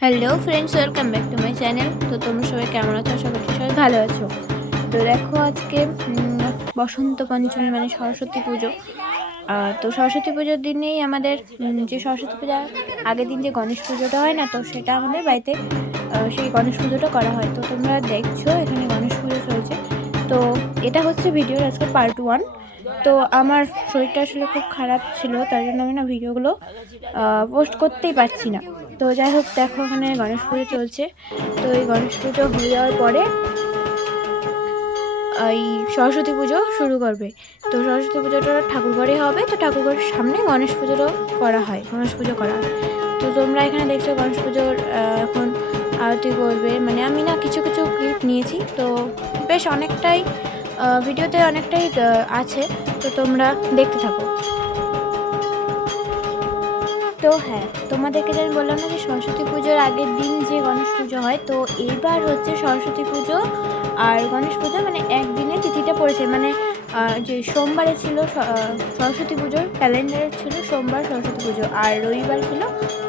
Hello friends, welcome back to my channel. তো তোমরা সবাই কেমন আছো? আশা করছি সবাই ভালো আছো। তো দেখো আজকে বসন্ত পঞ্চমী মানে সরস্বতী পুজো। তো সরস্বতী পুজোর দিনেই আমাদের যে সরস্বতী পূজার আগের দিন যে গণেশ পুজোটা হয় না, তো সেটা আমাদের বাড়িতে সেই গণেশ পুজোটা করা হয়। তো তোমরা দেখছো এখানে গণেশ পুজো চলছে। তো এটা হচ্ছে ভিডিওর আজকে পার্ট 1। তো আমার শরীরটা আসলে খুব খারাপ ছিল, তার জন্য আমি না ভিডিওগুলো পোস্ট করতেই পারছি না। তো যাই হোক, দেখো ওখানে গণেশ পুজো চলছে। তো এই গণেশ পুজো হয়ে যাওয়ার পরে এই সরস্বতী পুজো শুরু করবে। তো সরস্বতী পুজোটা ঠাকুরঘরে হবে, তো ঠাকুরঘরের সামনে গণেশ পুজোটাও করা হয়, গণেশ পুজো করা হয়। তো তোমরা এখানে দেখছো গণেশ পুজোর এখন আরতি করবে। মানে আমি না কিছু কিছু ক্লিপ নিয়েছি, তো বেশ অনেকটাই ভিডিওতে অনেকটাই আছে, তো তোমরা দেখতে থাকো। তো হ্যাঁ, তোমাদেরকে আমি বললাম না যে সরস্বতী পুজোর আগের দিন যে গণেশ পুজো হয়, তো এইবার হচ্ছে সরস্বতী পুজো আর গণেশ পুজো মানে একদিনে তিথিটা পড়েছে। মানে যে সোমবারে ছিল সরস্বতী পুজোর ক্যালেন্ডারে ছিল সোমবার সরস্বতী পুজো, আর রবিবার ছিল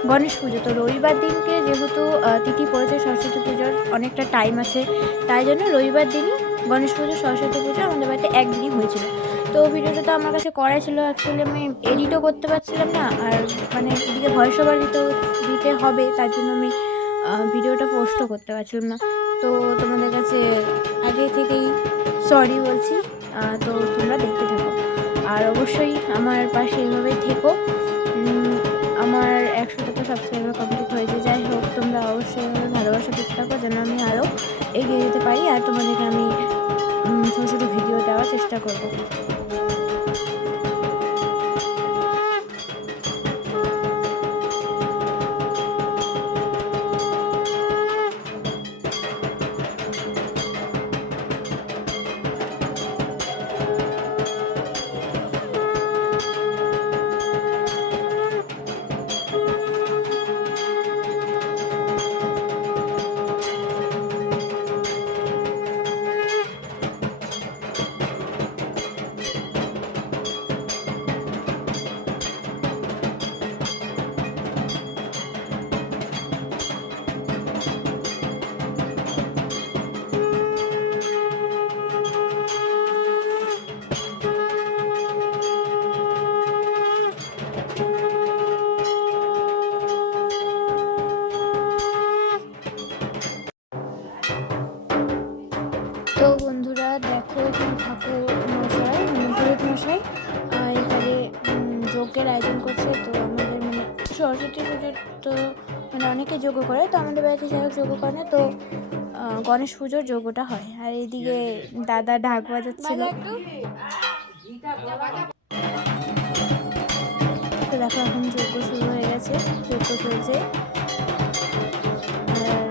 গণেশ পুজো। তো রবিবার দিনকে যেহেতু তিথি পড়েছে সরস্বতী পুজোর অনেকটা টাইম আছে, তাই জন্য রবিবার দিনই গণেশ পুজো সরস্বতী পুজো আমাদের বাড়িতে একদিনই হয়েছিল। তো ভিডিওটা তো আমার কাছে করাই ছিল, অ্যাকচুয়ালি আমি এডিটও করতে পারছিলাম না, আর মানে এদিকে ভয়েস ওভার দিতে হবে, তার জন্য আমি ভিডিওটা পোস্টও করতে পারছিলাম না। তো তোমাদের কাছে আগে থেকেই সরি বলছি। তো তোমরা দেখতে থাকো, আর অবশ্যই আমার পাশে এইভাবেই থেকো। আমার 100টা সাবস্ক্রাইবার কমপ্লিট হয়েছে। যাই হোক, তোমরা অবশ্যই আমার ভালোবাসা দিতে থাকো যেন আমি আরও এগিয়ে যেতে পারি, আর তোমাদেরকে আমি ছোটো ছোটো ভিডিও দেওয়ার চেষ্টা করবো। তো বন্ধুরা দেখো, এখানে ঠাকুর মশাই মানে পুরোহিত মশাই এখানে যজ্ঞের আয়োজন করছে। তো আমাদের মানে সরস্বতী পুজোর তো মানে অনেকে যজ্ঞ করে, তো আমাদের বাড়িতে যাই হোক যজ্ঞ করে না, তো গণেশ পুজোর যজ্ঞটা হয়। আর এইদিকে দাদা ঢাক বাজাচ্ছিল। তো দেখো এখন যজ্ঞ শুরু হয়ে গেছে, যজ্ঞ চলছে। আর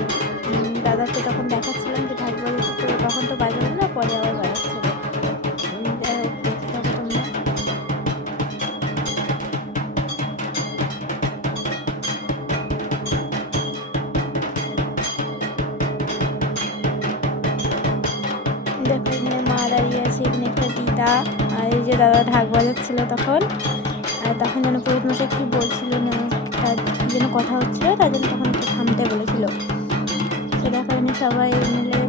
দাদাকে তখন দেখাচ্ছিলাম যে ঢাক বাজাচ্ছে, তো তখন তো বাজাবো না, পরে আবার বাজাচ্ছিল। যাই হোক, দেখতে থাকো তোমরা। দেখো এখানে মা দাঁড়িয়ে আছে, এখানে একটা দিদা, আর এই যে দাদা ঢাক বাজাচ্ছিল তখন। আর তখন যেন পুরোহিত মশাই কি বলছিল না, তার যেন কথা হচ্ছিল, তার জন্য তখন একটু থামতে বলেছিল। তো দেখো এখানে সবাই মিলে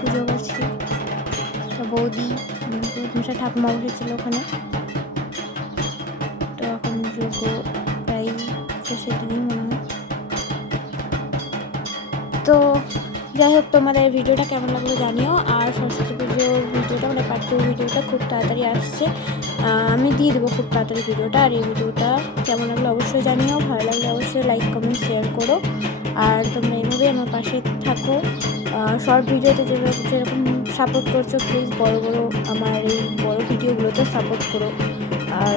পুজো করছি। তো বৌদি পুরোহিত মশাই ঠাকুমা বসেছিল ওখানে। তো এখন যজ্ঞ প্রায় শেষের দিনই মনে হয়। তো যাই হোক, তোমাদের এই ভিডিওটা কেমন লাগলো জানিও। আর সরস্বতী পুজোর ভিডিওটা মানে পার্ট 2 ভিডিওটা খুব তাড়াতাড়ি আসছে, আমি দিয়ে দেবো খুব তাড়াতাড়ি ভিডিওটা। আর এই ভিডিওটা কেমন লাগলো অবশ্যই জানিও, ভালো লাগলে অবশ্যই লাইক কমেন্ট শেয়ার করো। আর তোমরা এইভাবেই আমার পাশে থাকো, শর্ট ভিডিওতে যেরকম সাপোর্ট করছো, প্লিজ বড় বড় আমার এই বড় ভিডিওগুলোতে সাপোর্ট করো। আর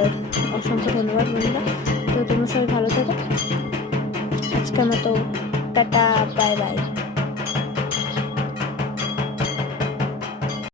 অসংখ্য ধন্যবাদ বন্ধুরা। তো তোমরা সবাই ভালো থাকো, আজকের মতো টাটা, বাই বাই।